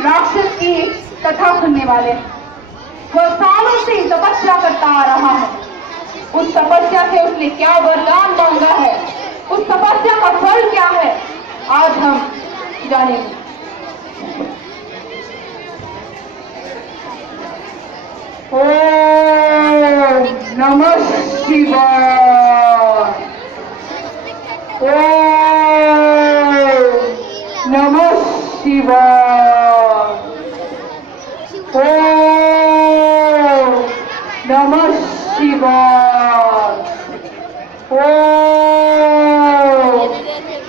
राक्षस की कथा सुनने वाले। वह सालों से तपस्या करता आ रहा है। उस तपस्या से उसने क्या वरदान मांगा है, उस तपस्या का फल क्या है, आज हम जानेंगे। ओम नमः शिवाय। ओम नमः शिवाय। ओम नमः शिवाय। ओम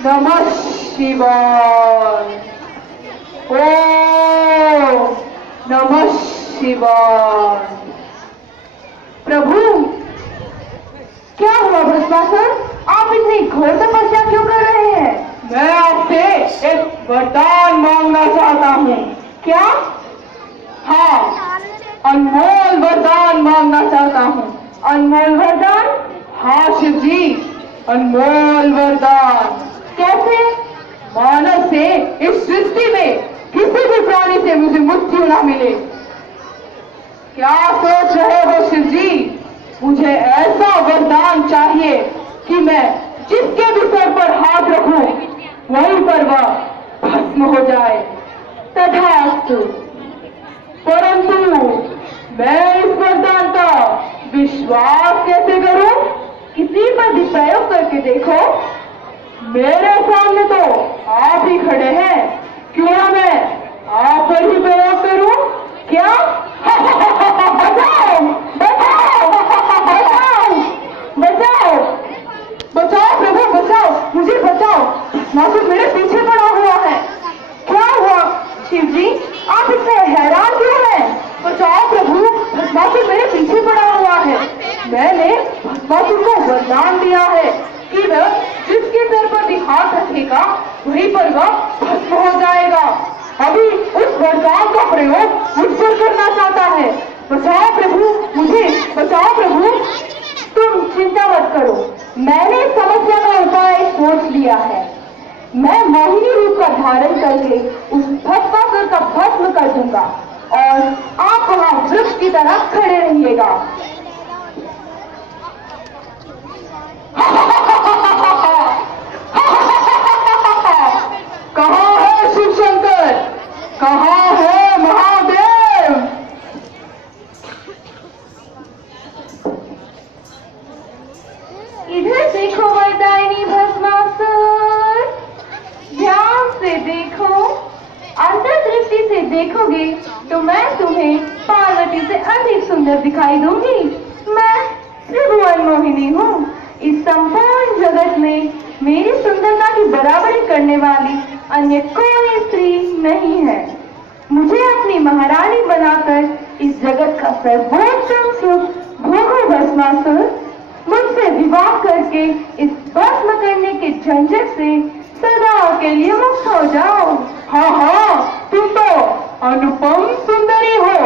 नमः शिवाय। ओम नमः शिवाय। प्रभु, क्या हुआ भस्मासुर? आप इतनी घोर तपस्या क्यों कर रहे हैं? मैं आपसे एक वरदान मांगना चाहता हूँ। क्या? हाँ, अनमोल वरदान मांगना चाहता हूँ। अनमोल वरदान? हाँ शिव जी, अनमोल वरदान। कैसे? मानव से इस सृष्टि में किसी भी प्राणी से मुझे मृत्यु ना मिले। क्या सोच रहे हो शिव जी? मुझे ऐसा वरदान चाहिए कि मैं जिसके भी सर पर हाथ रखूं वहीं पर वह भस्म हो जाए। तथास्तु। परंतु मैं इस वरदान का विश्वास कैसे करूं? किसी पर भी प्रयोग करके देखो। मेरे सामने तो आप ही खड़े हैं, क्यों ना मैं आप पर ही प्रयोग करूं? क्या? बचाओ बचाओ बचाओ बचाओ बचाओ प्रभु, बचाओ, मुझे बचाओ। भस्मासुर मेरे पीछे पड़ा हुआ है। क्या हुआ शिव जी, आप इतने हैरान क्यों हैं? बचाओ प्रभु, भस्मासुर मेरे पीछे पड़ा हुआ है। मैंने भस्मासुर को वरदान दिया है कि वह जिसके सर पर भी हाथ रखेगा वहीं पर वह भस्म हो जाएगा। अभी उस वरदान का प्रयोग मुझ पर करना चाहता है। बचाओ प्रभु, मुझे बचाओ प्रभु। तुम चिंता मत करो, मैंने इस समस्या का उपाय सोच लिया है। मैं मोहिनी रूप का धारण करके उस भस्मासुर का भस्म कर दूंगा और आप वहां वृक्ष की तरह खड़े रहिएगा। कहाँ है शिव शंकर? कहाँ है महादेव? इधर देखो वरदायिनी भस्मासुर, ध्यान से देखो। अंतर्दृष्टि से देखोगे तो मैं तुम्हें पार्वती से अधिक सुंदर दिखाई दूंगी। मैं त्रिभुवन मोहिनी हूँ। इस संपूर्ण जगत में मेरी सुंदरता की बराबरी करने वाली अन्य कोई स्त्री नहीं है। मुझे अपनी महारानी बनाकर इस जगत का सर्वोत्तम सुख भोगो भस्मासुर। मुझसे विवाह करके इस भस्म करने के झंझट से सदा के लिए मुक्त हो जाओ। हाँ हाँ, तुम तो अनुपम सुंदरी हो।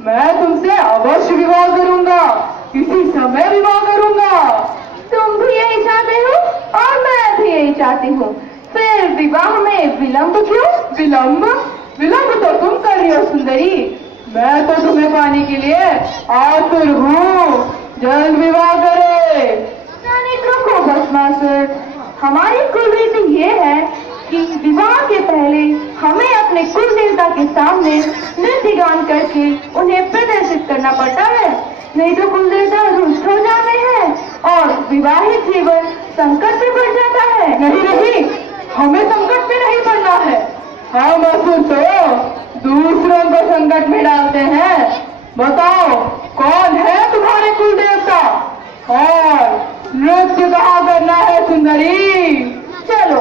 मैं तुमसे अवश्य विवाह करूंगा, इसी समय विवाह करूंगा। तुम भी यही चाहते हो और मैं भी यही चाहती हूँ। फिर विवाह में विलंब क्यों? विलंब? विलंब तो तुम कर रही हो सुंदरी। मैं तो तुम्हें पाने के लिए आतुर हूँ। जल्द विवाह करे। रुको भस्मासुर, हमारी कुल रीति ये है कि विवाह के पहले हमें अपने कुल देवता के सामने नृत्य गान करके उन्हें प्रदर्शित करना पड़ता है, नहीं तो कुल देवता रुष्ट हो जाते हैं और विवाहित जीवन संकट में पड़ जाता है। नहीं नहीं, हमें संकट में नहीं पड़ना है। हम असुर तो दूसरों को संकट में डालते हैं। बताओ कौन है तुम्हारे कुल देवता और नृत्य कहाँ करना है सुंदरी? चलो,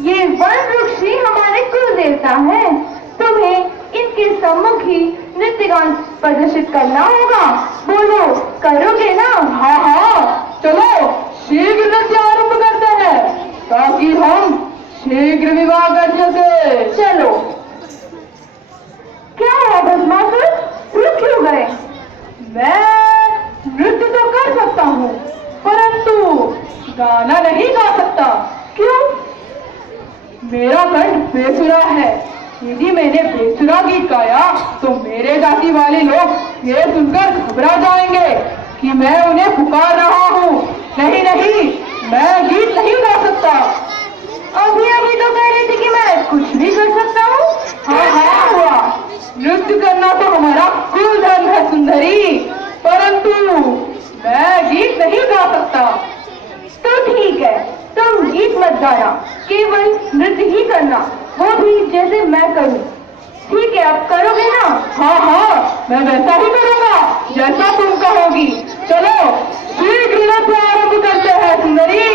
ये वन वृक्ष ही हमारे कुल देवता हैं। तुम्हें इनके सम्मुख ही नृत्य गान प्रदर्शित करना होगा। बोलो, करोगे ना? हाँ हाँ, चलो शीघ्र नृत्य आरंभ करते हैं ताकि हम शीघ्र विवाह कर सके। चलो। क्या हुआ भस्मासुर, रुक क्यों गए? मैं नृत्य तो कर सकता हूँ परंतु गाना नहीं गा सकता। क्यों? मेरा कंठ बेसुरा है यदि मैंने बेसुरा गीत गाया तो मेरे जाति वाले लोग ये सुनकर घबरा जाएंगे कि मैं उन्हें पुकार रहा हूँ। नहीं नहीं, मैं गीत नहीं गा सकता। अभी अभी तो कह रही थी कि मैं कुछ भी कर सकता हूँ। हाँ हाँ हुआ, नृत्य करना तो हमारा कुल धर्म है सुंदरी, परंतु मैं गीत नहीं गा सकता। तो ठीक है, तुम गीत मत गाना, केवल नृत्य ही करना, वो भी जैसे मैं करूं। ठीक है, अब करोगे ना? हाँ हाँ, मैं वैसा ही करूंगा जैसा तुम कहोगी। चलो शीघ्र नृत्य आरंभ करते हैं सुंदरी।